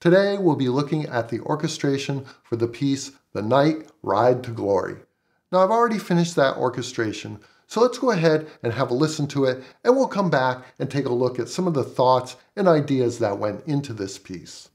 Today we'll be looking at the orchestration for the piece The Night Ride to Glory. Now I've already finished that orchestration, so let's go ahead and have a listen to it, and we'll come back and take a look at some of the thoughts and ideas that went into this piece.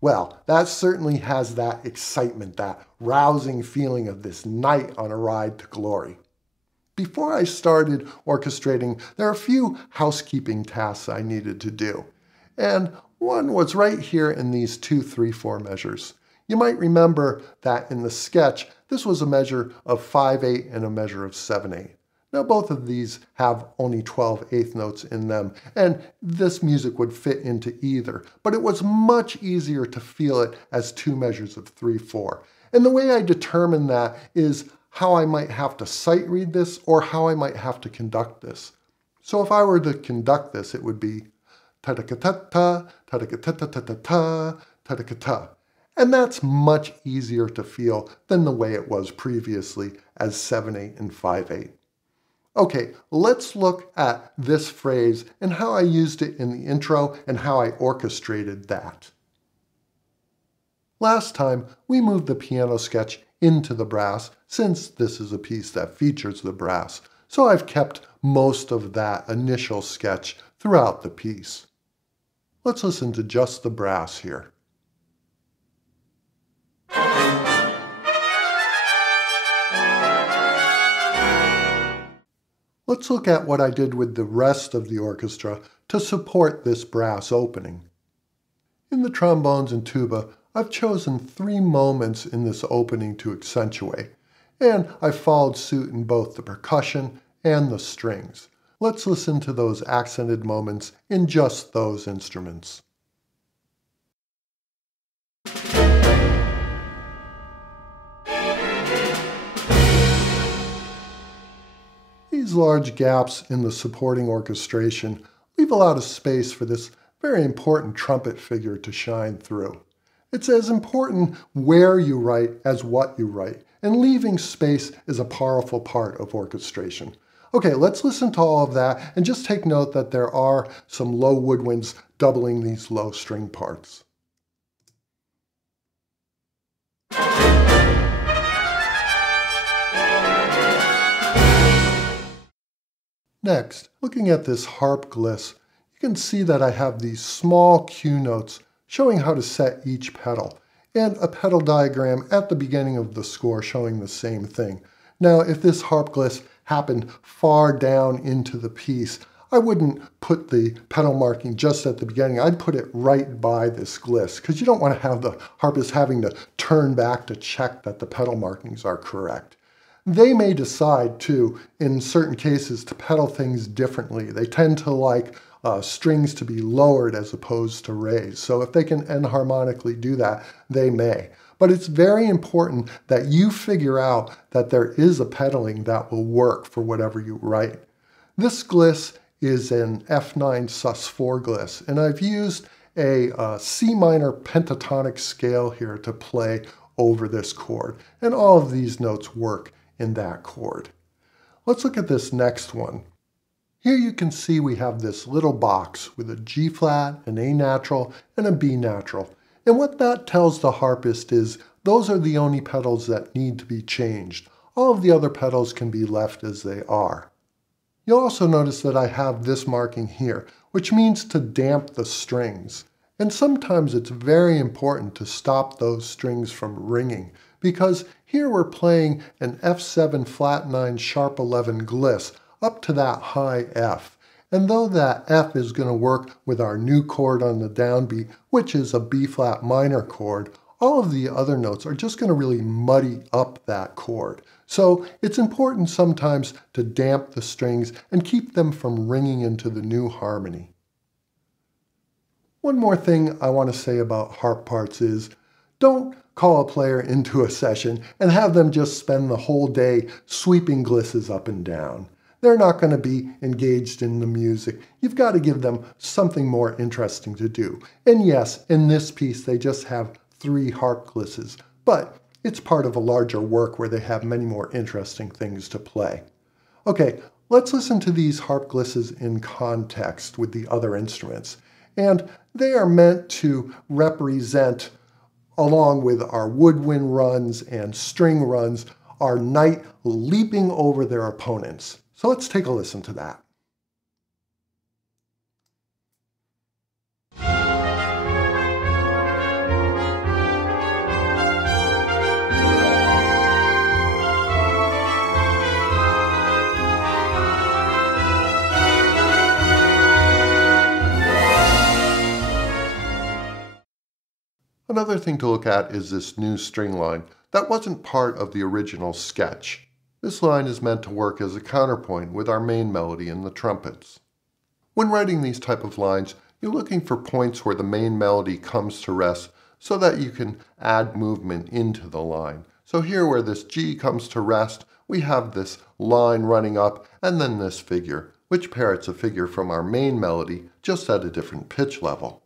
Well, that certainly has that excitement, that rousing feeling of this night on a ride to glory. Before I started orchestrating, there are a few housekeeping tasks I needed to do. And one was right here in these 2-3-4 measures. You might remember that in the sketch, this was a measure of 5/8 and a measure of 7/8. Now both of these have only 12/8 notes in them, and this music would fit into either, but it was much easier to feel it as two measures of 3/4. And the way I determine that is how I might have to sight read this or how I might have to conduct this. So if I were to conduct this, it would be ta-da-ka-ta-ta, ta-da-ka-ta-ta-ta-ta, ta-da-ka-ta. And that's much easier to feel than the way it was previously as 7/8 and 5/8. Okay, let's look at this phrase and how I used it in the intro and how I orchestrated that. Last time, we moved the piano sketch into the brass since this is a piece that features the brass, so I've kept most of that initial sketch throughout the piece. Let's listen to just the brass here. Let's look at what I did with the rest of the orchestra to support this brass opening. In the trombones and tuba, I've chosen 3 moments in this opening to accentuate, and I've followed suit in both the percussion and the strings. Let's listen to those accented moments in just those instruments. These large gaps in the supporting orchestration leave a lot of space for this very important trumpet figure to shine through. It's as important where you write as what you write, and leaving space is a powerful part of orchestration. Okay, let's listen to all of that and just take note that there are some low woodwinds doubling these low string parts. Next, looking at this harp gliss, you can see that I have these small cue notes showing how to set each pedal, and a pedal diagram at the beginning of the score showing the same thing. Now, if this harp gliss happened far down into the piece, I wouldn't put the pedal marking just at the beginning. I'd put it right by this gliss, because you don't want to have the harpist having to turn back to check that the pedal markings are correct. They may decide, too, in certain cases, to pedal things differently. They tend to like strings to be lowered as opposed to raised. So if they can enharmonically do that, they may. But it's very important that you figure out that there is a pedaling that will work for whatever you write. This gliss is an F9 sus4 gliss, and I've used a C minor pentatonic scale here to play over this chord. And all of these notes work in that chord. Let's look at this next one. Here you can see we have this little box with a G flat, an A natural, and a B natural. And what that tells the harpist is those are the only pedals that need to be changed. All of the other pedals can be left as they are. You'll also notice that I have this marking here, which means to damp the strings. And sometimes it's very important to stop those strings from ringing, because here we're playing an F7 flat 9 sharp 11 gliss up to that high F. And though that F is going to work with our new chord on the downbeat, which is a B flat minor chord, all of the other notes are just going to really muddy up that chord. So it's important sometimes to damp the strings and keep them from ringing into the new harmony. One more thing I want to say about harp parts is, don't call a player into a session and have them just spend the whole day sweeping glisses up and down. They're not going to be engaged in the music. You've got to give them something more interesting to do. And yes, in this piece they just have 3 harp glisses, but it's part of a larger work where they have many more interesting things to play. Okay, let's listen to these harp glisses in context with the other instruments. And they are meant to represent, along with our woodwind runs and string runs, our knight leaping over their opponents. So let's take a listen to that. Another thing to look at is this new string line that wasn't part of the original sketch. This line is meant to work as a counterpoint with our main melody in the trumpets. When writing these type of lines, you're looking for points where the main melody comes to rest so that you can add movement into the line. So here where this G comes to rest, we have this line running up and then this figure, which parrots a figure from our main melody just at a different pitch level.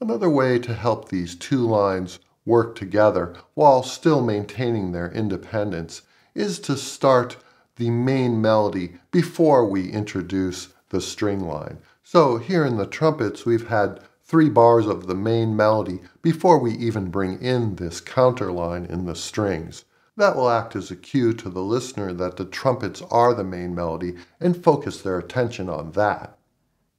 Another way to help these two lines work together while still maintaining their independence is to start the main melody before we introduce the string line. So here in the trumpets, we've had 3 bars of the main melody before we even bring in this counter line in the strings. That will act as a cue to the listener that the trumpets are the main melody and focus their attention on that.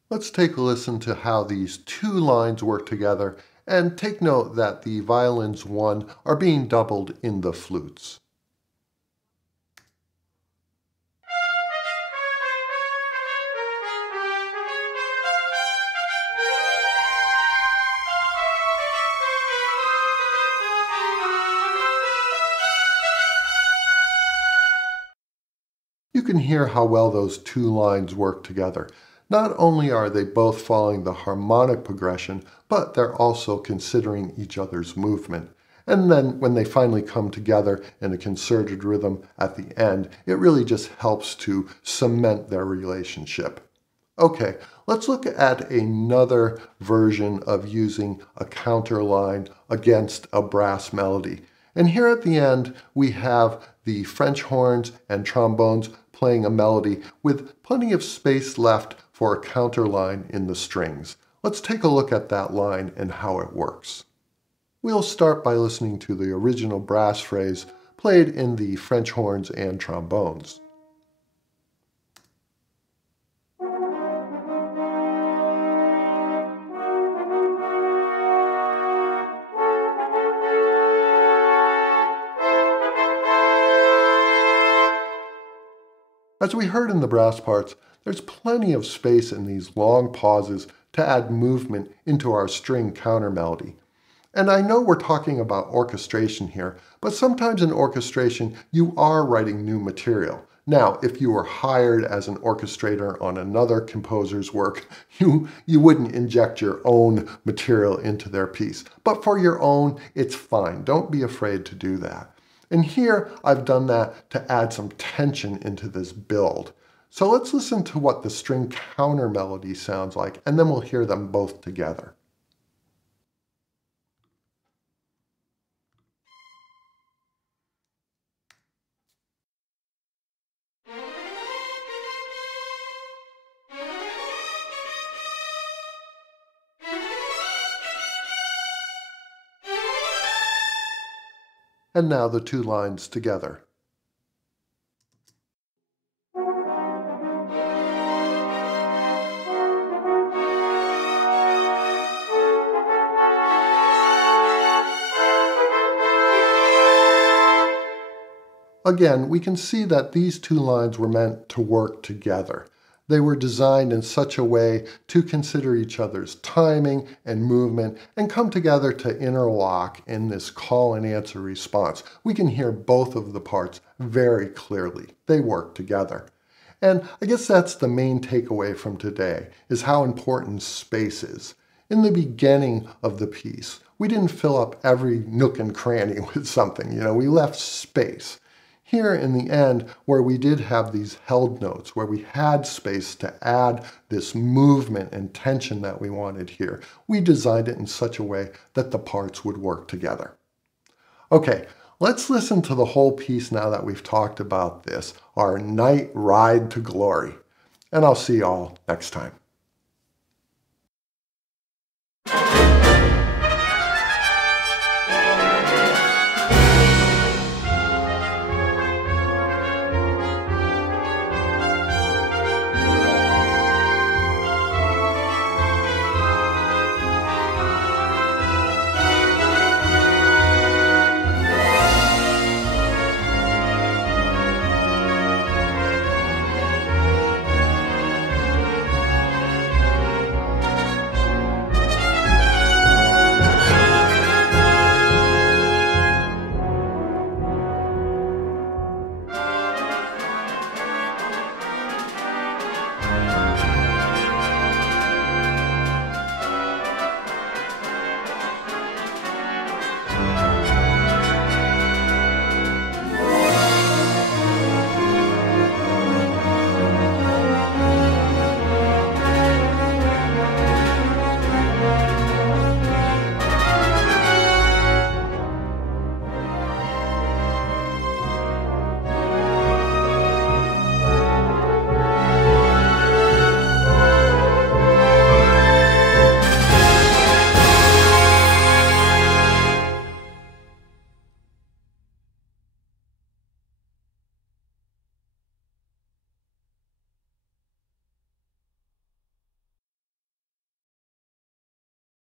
Let's take a listen to how these 2 lines work together, and take note that the violins 1 are being doubled in the flutes. You can hear how well those 2 lines work together. Not only are they both following the harmonic progression, but they're also considering each other's movement. And then when they finally come together in a concerted rhythm at the end, it really just helps to cement their relationship. Okay, let's look at another version of using a counter line against a brass melody. And here at the end, we have the French horns and trombones playing a melody with plenty of space left for a counter line in the strings. Let's take a look at that line and how it works. We'll start by listening to the original brass phrase played in the French horns and trombones. As we heard in the brass parts, there's plenty of space in these long pauses to add movement into our string counter melody. And I know we're talking about orchestration here, but sometimes in orchestration you are writing new material. Now, if you were hired as an orchestrator on another composer's work, you wouldn't inject your own material into their piece. But for your own, it's fine. Don't be afraid to do that. And here I've done that to add some tension into this build. So let's listen to what the string counter melody sounds like, and then we'll hear them both together. and now the two lines together. Again, we can see that these two lines were meant to work together. They were designed in such a way to consider each other's timing and movement and come together to interlock in this call and answer response. We can hear both of the parts very clearly. They work together. And I guess that's the main takeaway from today, is how important space is. In the beginning of the piece, we didn't fill up every nook and cranny with something. We left space. Here in the end, where we did have these held notes, where we had space to add this movement and tension that we wanted here, we designed it in such a way that the parts would work together. Okay, let's listen to the whole piece now that we've talked about this, our night ride to glory. And I'll see you all next time.